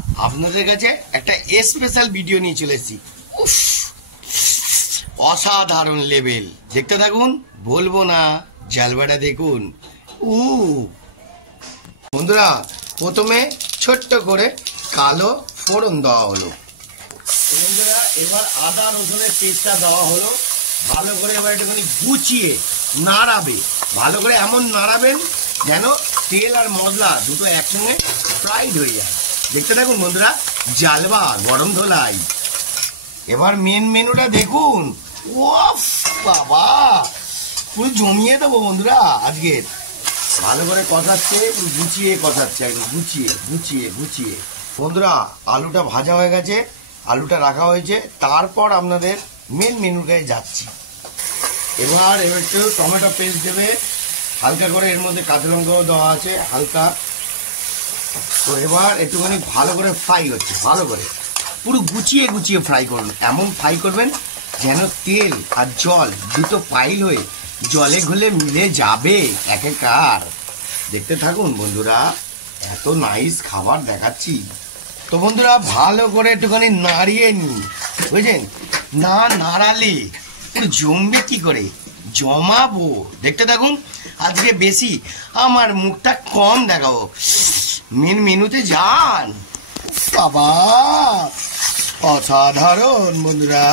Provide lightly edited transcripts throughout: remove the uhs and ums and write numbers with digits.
আপনাদের কাছে একটা স্পেশাল ভিডিও নিয়ে চলে এসেছি। অসাধারণ লেভেল, দেখতে থাকুন, বলবো না, জালবাটা দেখুন। বন্ধুরা, প্রথমে ছোট্ট করে কালো ফোড়ন দেওয়া হলো। বন্ধুরা, এবার আদা রসুনের পেস্টটা দেওয়া হলো। ভালো করে এবার একটুখানি গুছিয়ে নাড়াবে, ভালো করে এমন নাড়াবেন যেন তেল আর মশলা দুটো একসঙ্গে ফ্রাইড হয়ে যায়। দেখতে থাকুন বন্ধুরা, জালবা গরম ধোলাই। এবার মেন মেনুটা দেখুন। ওফ বাবা, পুরো জমিয়ে দেবো বন্ধুরা আজকে। ভালো করে কষাচ্ছে, গুছিয়ে কষাচ্ছে, একদম গুছিয়ে গুছিয়ে গুছিয়ে। বন্ধুরা, আলুটা ভাজা হয়ে গেছে, আলুটা রাখা হয়েছে। তারপর আপনাদের মেন মেনুটায় যাচ্ছি। এবার একটু টমেটো পেস্ট দেবে হালকা করে, এর মধ্যে কাঁচা লঙ্কাও দেওয়া আছে হালকা। তো এবার একটুখানি ভালো করে ফ্রাই হচ্ছে, ভালো করে পুরো গুছিয়ে গুছিয়ে ফ্রাই করুন। এমন ফ্রাই করবেন যেন তেল আর জল দুটো পাইল হয়ে জলে ঘুলে মিলে যাবে একেকার। দেখতে থাকুন বন্ধুরা, এত নাইস খাবার দেখাচ্ছি। তো বন্ধুরা, ভালো করে একটুখানি নাড়িয়ে নিন, বুঝলেন? না নাড়ালে পুরো জমবে কি করে, জমাবো। দেখতে থাকুন, আজকে বেশি আমার মুখটা কম দেখাবো। মেন মেনুতে যান। বাবা, অসাধারণ বন্ধুরা,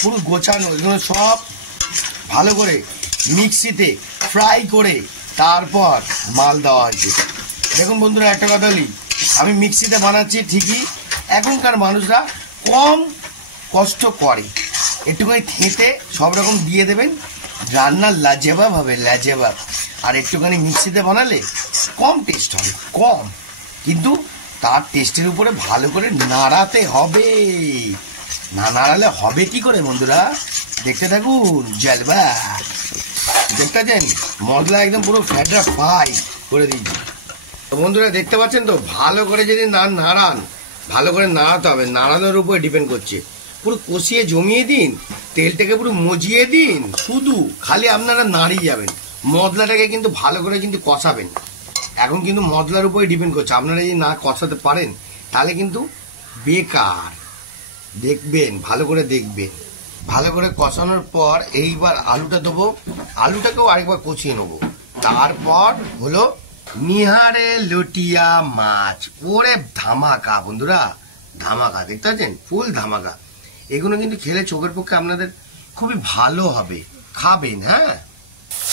পুরো গোছানো, এগুলো সব ভালো করে মিক্সিতে ফ্রাই করে তারপর মাল দেওয়া হয়েছে। দেখুন বন্ধুরা, একটা কথা বলি, আমি মিক্সিতে বানাচ্ছি ঠিকই, এখনকার মানুষরা কম কষ্ট করে, একটুখানি থেঁতে সব রকম দিয়ে দেবেন, রান্না লাজবাব হবে, লাজবাব। আর একটুখানি মিক্সিতে বানালে কম টেস্ট হবে, কম, কিন্তু তার টেস্টের উপরে ভালো করে নাড়াতে হবে। না নাড়ালে হবে কি করে বন্ধুরা? দেখতে থাকুন, জালবা। দেখতে পাচ্ছেন মশলা একদম পুরো ফ্যাটরা ফ্রাই করে দিয়েছি। তো বন্ধুরা, দেখতে পাচ্ছেন তো, ভালো করে যদি না নাড়ান, ভালো করে নাড়াতে হবে, নাড়ানোর উপরে ডিপেন্ড করছে। পুরো কষিয়ে জমিয়ে দিন, তেলটাকে পুরো মজিয়ে দিন, শুধু খালি আপনারা নাড়িয়ে যাবেন। মশলাটাকে কিন্তু ভালো করে কিন্তু কষাবেন। এখন কিন্তু মশলার উপরে ডিপেন্ড করছে, আপনারা যদি না কষাতে পারেন তাহলে কিন্তু বেকার। দেখবেন, ভালো করে দেখবেন। ভালো করে কষানোর পর এইবার আলুটা দেবো, আলুটাকেও আরেকবার কষিয়ে নেবো। তারপর হলো নিহারে লুটিয়া মাছ। ওরে ধামাকা বন্ধুরা, ধামাকা। দেখতে পাচ্ছেন, ফুল ধামাকা। এগুলো কিন্তু খেলে চোখের পক্ষে আপনাদের খুবই ভালো হবে, খাবেন। হ্যাঁ,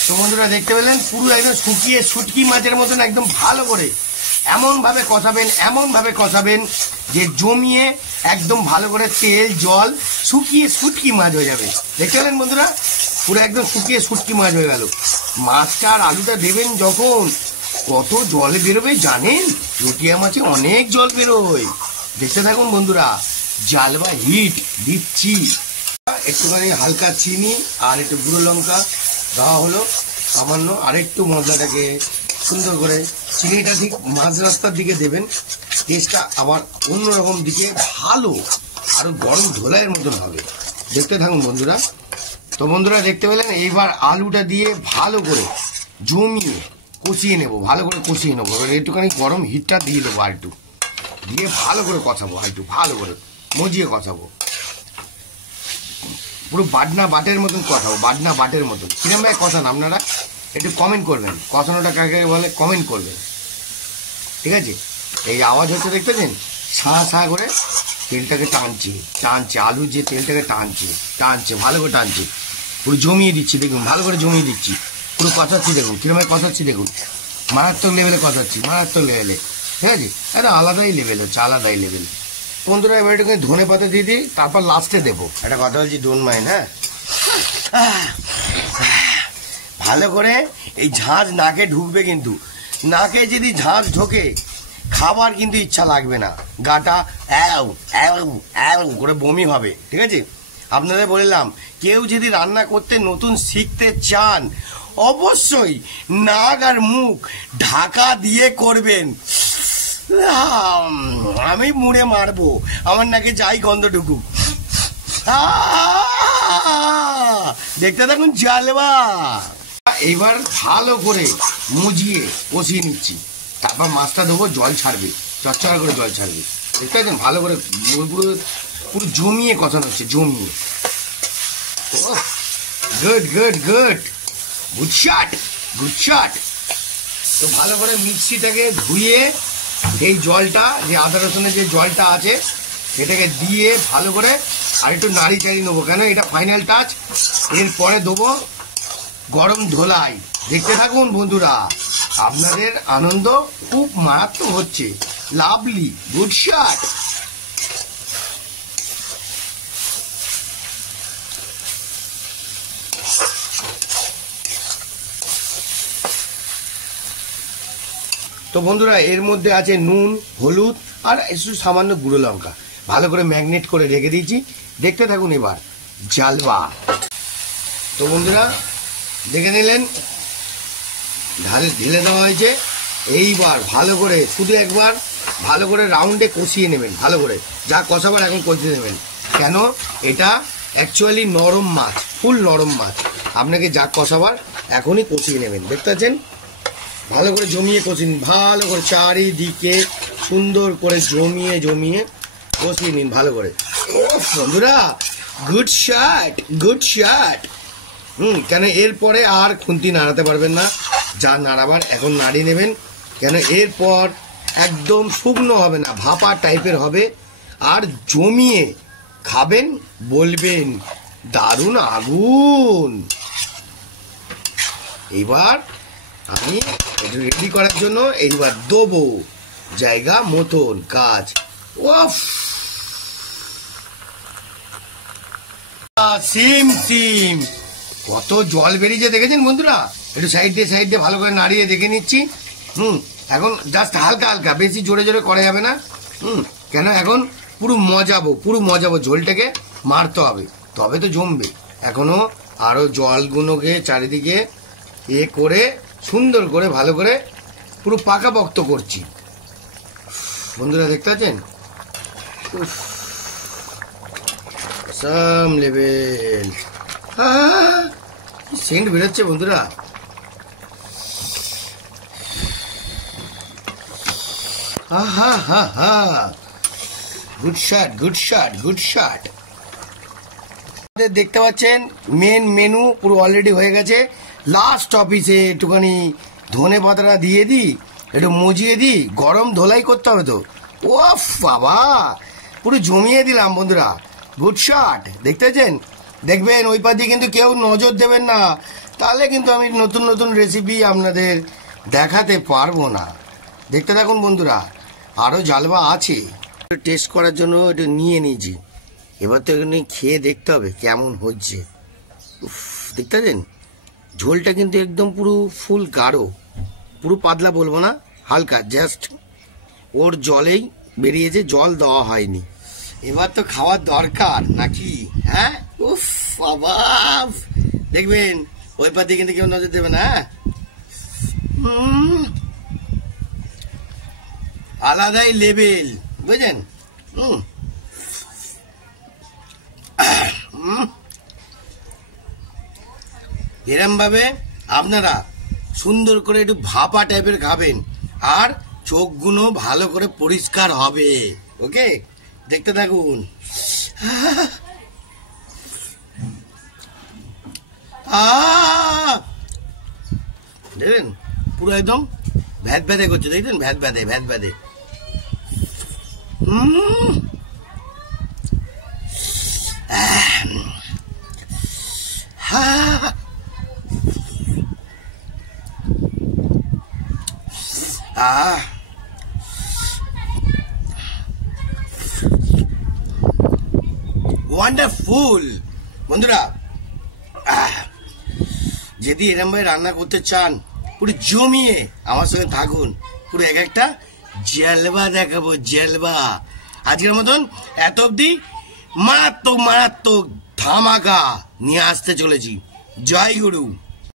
তো বন্ধুরা, দেখতে পেলেন পুরো একদম শুকিয়ে শুটকি মাছের মতন একদম ভালো করে এমনভাবে কষাবেন, এমনভাবে কষাবেন যে জমিয়ে একদম ভালো করে তেল জল শুকিয়ে শুটকি মাছ হয়ে যাবে। দেখতে পেলেন বন্ধুরা, পুরো একদম শুকিয়ে শুটকি মাছ হয়ে গেল। মাছটা আর আলুটা দেবেন যখন, কত জল বেরোবে জানেন? লুটিয়া মাছে অনেক জল বেরোয়। দেখতে থাকুন বন্ধুরা, জালবা হিট দিচ্ছি। একটুখানি হালকা চিনি আর একটু গুঁড়ো লঙ্কা দেওয়া হলো সামান্য। আর একটু মশলাটাকে সুন্দর করে, চিনিটা ঠিক মাঝ রাস্তার দিকে দেবেন, টেস্টটা আবার অন্যরকম দিকে ভালো, আরো গরম ধোলাইয়ের মতন হবে। দেখতে থাকুন বন্ধুরা। তো বন্ধুরা, দেখতে পেলেন, এইবার আলুটা দিয়ে ভালো করে জমিয়ে কষিয়ে নেব, ভালো করে কষিয়ে নেবো। এবার একটুখানি গরম হিটটা দিয়ে দেবো, আর একটু দিয়ে ভালো করে কষাবো, আর একটু ভালো করে মজিয়ে কষাবো। পুরো বাটনা বাটের মতন কষাবো, বাটনা বাটের মতন। কিরম ভাই কষান আপনারা একটু কমেন্ট করবেন, কষানোটা কাকে বলে কমেন্ট করবেন, ঠিক আছে? এই আওয়াজ হচ্ছে, দেখতেছেন, সাঁ সাঁ করে তেলটাকে টানছে টানছে, আলু যে তেলটাকে টানছে টানছে, ভালো করে টানছে, পুরো জমিয়ে দিচ্ছি। দেখুন, ভালো করে জমিয়ে দিচ্ছি, পুরো কষাচ্ছি। দেখুন কিরম ভাই কষাচ্ছি, দেখুন মারাত্মক লেভেলে কষাচ্ছি, মারাত্মক লেভেলে, ঠিক আছে? এটা আলাদাই লেভেল হচ্ছে, আলাদাই লেভেল। বন্ধুরা, এবার একটু ধনে পাতা দিয়ে দিই, তারপর লাস্টে দেবো। একটা কথা বলছি, ডোন্ট মাইন্ড। হ্যাঁ, ভালো করে এই ঝাঁঝ নাকে ঢুকবে, কিন্তু নাকে যদি ঝাঁঝ ঢোকে খাবার কিন্তু ইচ্ছা লাগবে না, গাটা অ্যাও অ্যাও অ্যাও করে বমি হবে, ঠিক আছে? আপনাদের বললাম, কেউ যদি রান্না করতে নতুন শিখতে চান অবশ্যই নাক আর মুখ ঢাকা দিয়ে করবেন। আমি মুড়ে মারবো, আমার নাকি যাই গন্ধ ঢুকুক। দেখতে থাকুন, জালবা। এইবার ভালো করে মুজিয়ে কষিয়ে নিচ্ছি, তারপর মাছটা দেবো, জল ছাড়বে। চচ্চড়া করে জল ছাড়বে। দেখতে পাচ্ছেন ভালো করে পুরো পুরো জমিয়ে কষানো হচ্ছে, জমিয়ে। Good good good, good shot, good shot. তো ভালো করে মিক্সিটাকে ধুয়ে এই জলটা, যে আদা রসুনের যে জলটা আছে সেটাকে দিয়ে ভালো করে আর একটু নাড়ি চাড়িয়ে নেবো, কেন এটা ফাইনাল টাচ। এরপরে দেবো গরম ধোলাই। দেখতে থাকুন বন্ধুরা, আপনাদের আনন্দ খুব মারাত্মক হচ্ছে। Lovely, good shot. তো বন্ধুরা এর মধ্যে আছে নুন, হলুদ আর একটু সামান্য গুঁড়ো লঙ্কা, ভালো করে ম্যাগনেট করে রেখে দিয়েছি। দেখতে থাকুন এবার জালবা। তো বন্ধুরা দেখে নিলেন ঢেলে দেওয়া হয়েছে। এইবার ভালো করে শুধু একবার ভালো করে রাউন্ডে কষিয়ে নেবেন, ভালো করে যা কষাবার এখন কষিয়ে নেবেন, কেন এটা অ্যাকচুয়ালি নরম মাছ, ফুল নরম মাছ। আপনাকে যা কষাবার এখনই কষিয়ে নেবেন। দেখতে পাচ্ছেন ভালো করে জমিয়ে কষিয়ে নিন, ভালো করে চারিদিকে সুন্দর করে জমিয়ে জমিয়ে কষিয়ে নিন ভালো করে। ও বন্ধুরা, গুড শট, গুড শট। কেন এরপরে আর খুন্তি নাড়াতে পারবেন না, যা নাড়াবার এখন নাড়িয়ে নেবেন, কেন এরপর একদম শুকনো হবে না, ভাপা টাইপের হবে। আর জমিয়ে খাবেন, বলবেন দারুণ আগুন। এবার আমি এটা রেডি করার জন্য এইবার দেবো জায়গা মতন কাজ। ওফ, সিম সিম কত জল বেরিয়েছে দেখেছেন বন্ধুরা। একটু সাইড দিয়ে ভালো করে নাড়িয়ে দেখে নিচ্ছি। এখন জাস্ট হালকা হালকা, বেশি জোরে জোরে করা যাবে না। কেন এখন পুরো মজাবো, ঝোলটাকে মারতে হবে, তবে তো জমবে। এখনো আরো জলগুলোকে চারিদিকে করে সুন্দর করে ভালো করে পুরো পাকাপোক্ত করছি বন্ধুরা। দেখতে পাচ্ছেন সাম লেভেল সেন্ট বেরোচ্ছে বন্ধুরা। Good shot, good shot, good shot. দেখতে পাচ্ছেন মেন মেনু পুরো অলরেডি হয়ে গেছে। লাস্ট অফিসে একটুখানি ধনে পাতাটা দিয়ে দিই, একটু মজিয়ে দিই, গরম ধোলাই করতে হবে তো। ওফ বাবা, পুরো জমিয়ে দিলাম বন্ধুরা। Good shot. দেখতে পাচ্ছেন, দেখবেন ওই পাশে কিন্তু কেউ নজর দেবেন না, তাহলে কিন্তু আমি নতুন নতুন রেসিপি আপনাদের দেখাতে পারবো না। দেখতে থাকুন বন্ধুরা, আরও জালবা আছে। টেস্ট করার জন্য একটু নিয়ে নিয়েছি, এবার তো এখানে খেয়ে দেখতে হবে কেমন হচ্ছে। দেখতে পাচ্ছেন ঝোলটা কিন্তু একদম পুরো ফুল গাঢ়, পুরো পাতলা বলবো না, হালকা জাস্ট ওর জলেই বেরিয়েছে, জল দেওয়া হয়নি। এবার তো খাওয়ার দরকার নাকি? হ্যাঁ, উফ বাবা, দেখবেন ওই পাতে কিন্তু কেউ নজর দেবে না। আলাদাই লেভেল, বুঝলেন? এরম ভাবে আপনারা সুন্দর করে একটু ভাপা টাইপের খাবেন, আর চোখগুলো ভালো করে পরিষ্কার হবে। ওকে, দেখতে থাকুন। দেখবেন পুরো একদম ভ্যাদ ভ্যাদে করছে, দেখছেন? ভ্যাদ ভ্যাদে। ওয়ান্ডারফুল বন্ধুরা। যদি এরম ভাবে রান্না করতে চান, পুরো জমিয়ে আমার সঙ্গে থাকুন, পুরো এক একটা জেলবা দেখাবো, জেলবা। আজকের মতন এত অব্দি মারাত্মক ধামাকা নিয়ে আসতে চলেছি। জয় গুরু।